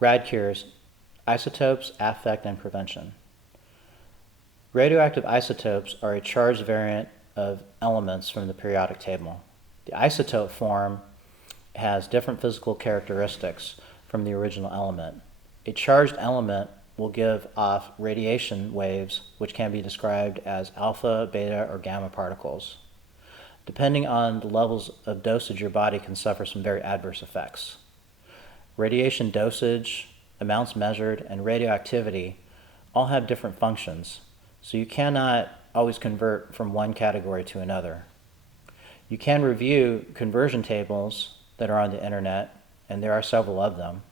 Radcures, isotopes, affect, and prevention. Radioactive isotopes are a charged variant of elements from the periodic table. The isotope form has different physical characteristics from the original element. A charged element will give off radiation waves, which can be described as alpha, beta, or gamma particles. Depending on the levels of dosage, your body can suffer some very adverse effects. Radiation dosage, amounts measured, and radioactivity all have different functions, so you cannot always convert from one category to another. You can review conversion tables that are on the internet, and there are several of them.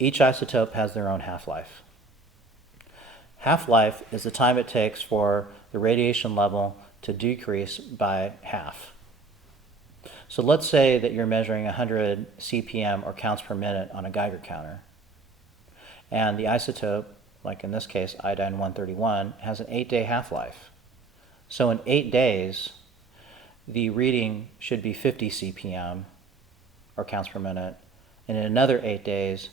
Each isotope has their own half-life. Half-life is the time it takes for the radiation level to decrease by half. So let's say that you're measuring 100 CPM or counts per minute on a Geiger counter. And the isotope, like in this case iodine-131, has an 8-day half-life. So in 8 days, the reading should be 50 CPM or counts per minute. And in another 8 days,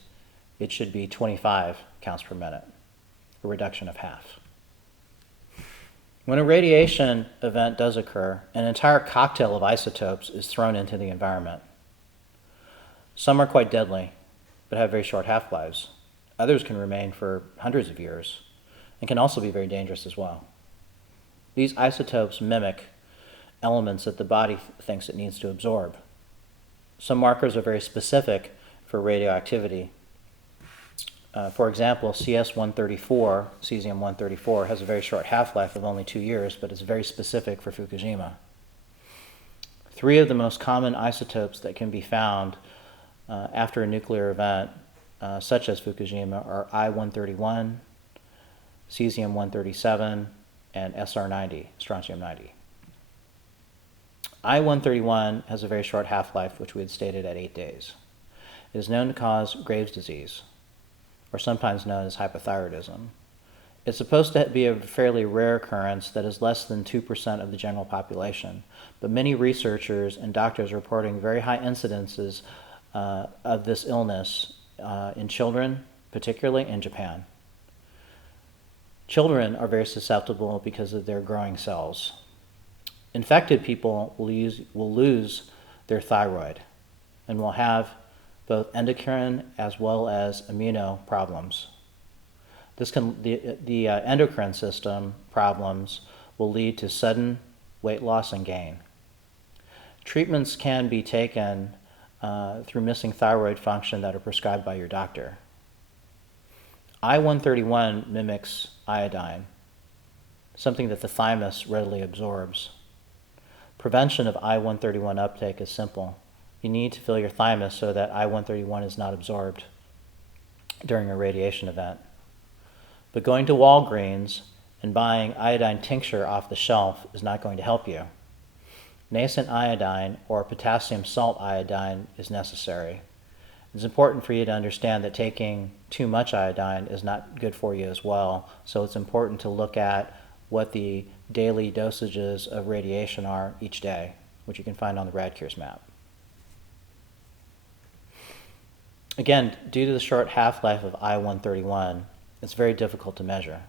it should be 25 counts per minute, a reduction of half. When a radiation event does occur, an entire cocktail of isotopes is thrown into the environment. Some are quite deadly, but have very short half-lives. Others can remain for hundreds of years, and can also be very dangerous as well. These isotopes mimic elements that the body thinks it needs to absorb. Some markers are very specific for radioactivity. For example, CS-134, cesium-134, has a very short half-life of only 2 years, but it's very specific for Fukushima. 3 of the most common isotopes that can be found after a nuclear event, such as Fukushima, are I-131, cesium-137, and SR-90, strontium-90. I-131 has a very short half-life, which we had stated at 8 days. It is known to cause Graves' disease, or sometimes known as hypothyroidism. It's supposed to be a fairly rare occurrence that is less than 2% of the general population, but many researchers and doctors are reporting very high incidences of this illness in children, particularly in Japan. Children are very susceptible because of their growing cells. Infected people will lose their thyroid and will have both endocrine as well as immuno problems. The endocrine system problems will lead to sudden weight loss and gain. Treatments can be taken through missing thyroid function that are prescribed by your doctor. I-131 mimics iodine, something that the thymus readily absorbs. Prevention of I-131 uptake is simple. You need to fill your thymus so that I-131 is not absorbed during a radiation event. But going to Walgreens and buying iodine tincture off the shelf is not going to help you. Nascent iodine or potassium salt iodine is necessary. It's important for you to understand that taking too much iodine is not good for you as well, so it's important to look at what the daily dosages of radiation are each day, which you can find on the Radcures map. Again, due to the short half-life of I-131, it's very difficult to measure.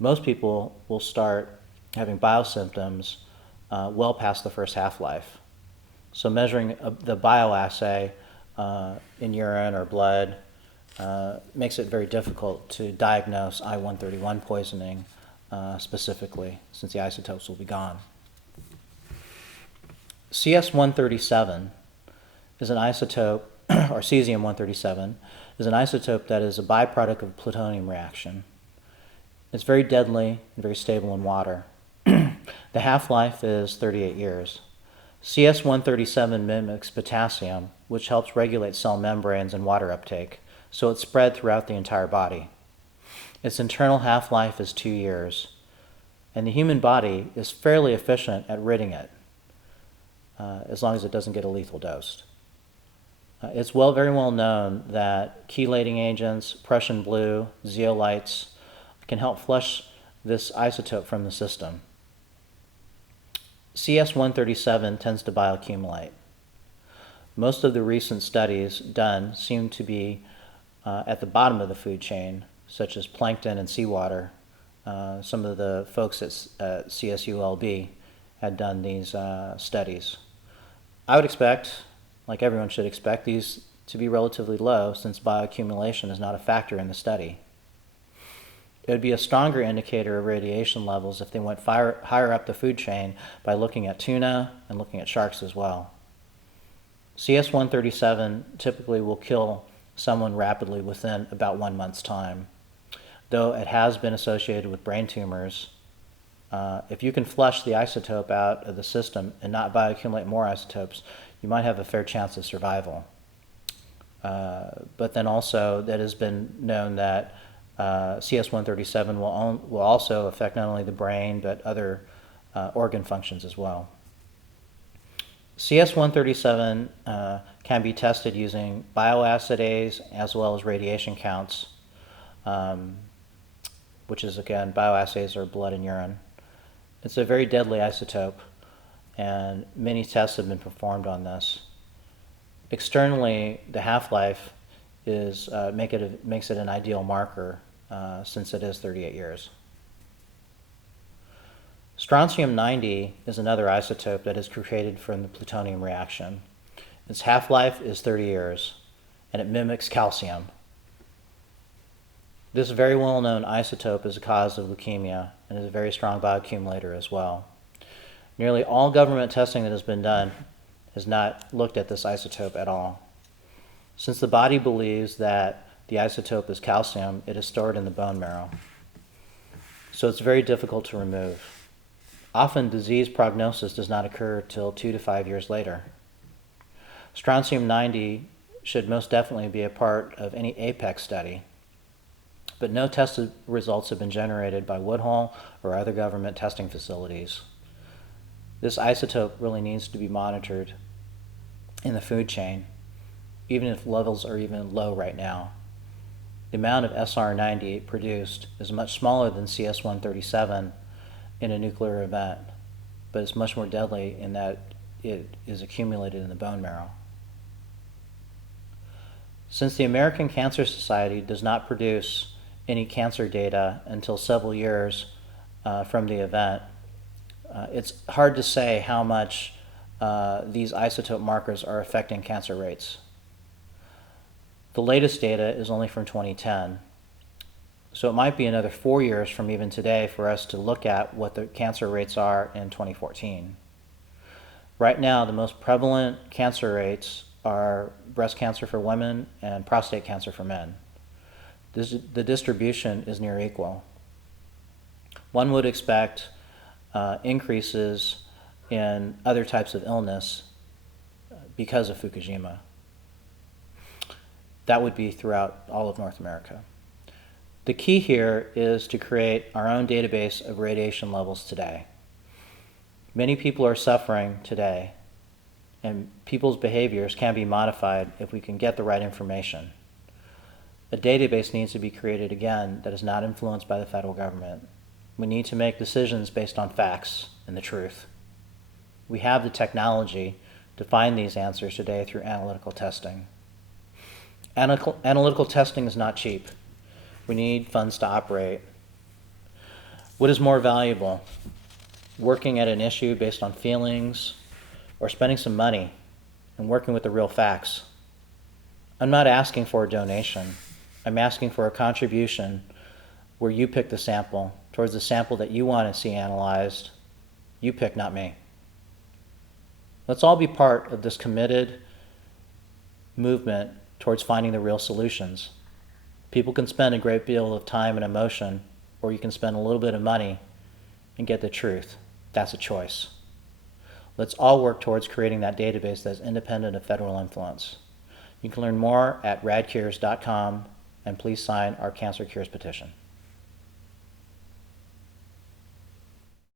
Most people will start having biosymptoms well past the first half-life. So measuring the bioassay in urine or blood makes it very difficult to diagnose I-131 poisoning specifically, since the isotopes will be gone. CS-137 is an isotope, or cesium-137, is an isotope that is a byproduct of a plutonium reaction. It's very deadly and very stable in water. The half-life is 38 years. CS-137 mimics potassium, which helps regulate cell membranes and water uptake, so it's spread throughout the entire body. Its internal half-life is 2 years, and the human body is fairly efficient at ridding it, as long as it doesn't get a lethal dose. It's very well known that chelating agents, Prussian blue, zeolites, can help flush this isotope from the system. CS-137 tends to bioaccumulate. Most of the recent studies done seem to be at the bottom of the food chain, such as plankton and seawater. Some of the folks at CSULB had done these studies. I would expect, like everyone should expect, these to be relatively low since bioaccumulation is not a factor in the study. It would be a stronger indicator of radiation levels if they went higher up the food chain by looking at tuna and looking at sharks as well. CS-137 typically will kill someone rapidly within about 1 month's time, though it has been associated with brain tumors. If you can flush the isotope out of the system and not bioaccumulate more isotopes, you might have a fair chance of survival. But then also, it has been known that CS-137 will also affect not only the brain, but other organ functions as well. CS-137 can be tested using bioassays as well as radiation counts, which is, again, bioassays are blood and urine. It's a very deadly isotope, and many tests have been performed on this. Externally, the half-life is makes it an ideal marker since it is 38 years. Strontium-90 is another isotope that is created from the plutonium reaction. Its half-life is 30 years, and it mimics calcium. This very well-known isotope is a cause of leukemia and is a very strong bioaccumulator as well. Nearly all government testing that has been done has not looked at this isotope at all. Since the body believes that the isotope is calcium, it is stored in the bone marrow. So it's very difficult to remove. Often disease prognosis does not occur till 2 to 5 years later. Strontium-90 should most definitely be a part of any APEX study, but no tested results have been generated by Woodhull or other government testing facilities. This isotope really needs to be monitored in the food chain, even if levels are even low right now. The amount of SR-90 produced is much smaller than CS-137 in a nuclear event, but it's much more deadly in that it is accumulated in the bone marrow. Since the American Cancer Society does not produce any cancer data until several years from the event, it's hard to say how much these isotope markers are affecting cancer rates. The latest data is only from 2010, so it might be another 4 years from even today for us to look at what the cancer rates are in 2014. Right now, the most prevalent cancer rates are breast cancer for women and prostate cancer for men. The distribution is near equal. One would expect increases in other types of illness because of Fukushima. That would be throughout all of North America. The key here is to create our own database of radiation levels today. Many people are suffering today, and people's behaviors can be modified if we can get the right information. A database needs to be created again that is not influenced by the federal government. We need to make decisions based on facts and the truth. We have the technology to find these answers today through analytical testing. Analytical testing is not cheap. We need funds to operate. What is more valuable? Working at an issue based on feelings, or spending some money and working with the real facts? I'm not asking for a donation. I'm asking for a contribution where you pick the sample towards the sample that you want to see analyzed. You pick, not me. Let's all be part of this committed movement towards finding the real solutions. People can spend a great deal of time and emotion, or you can spend a little bit of money and get the truth. That's a choice. Let's all work towards creating that database that is independent of federal influence. You can learn more at radcures.com, and please sign our Cancer Cures petition.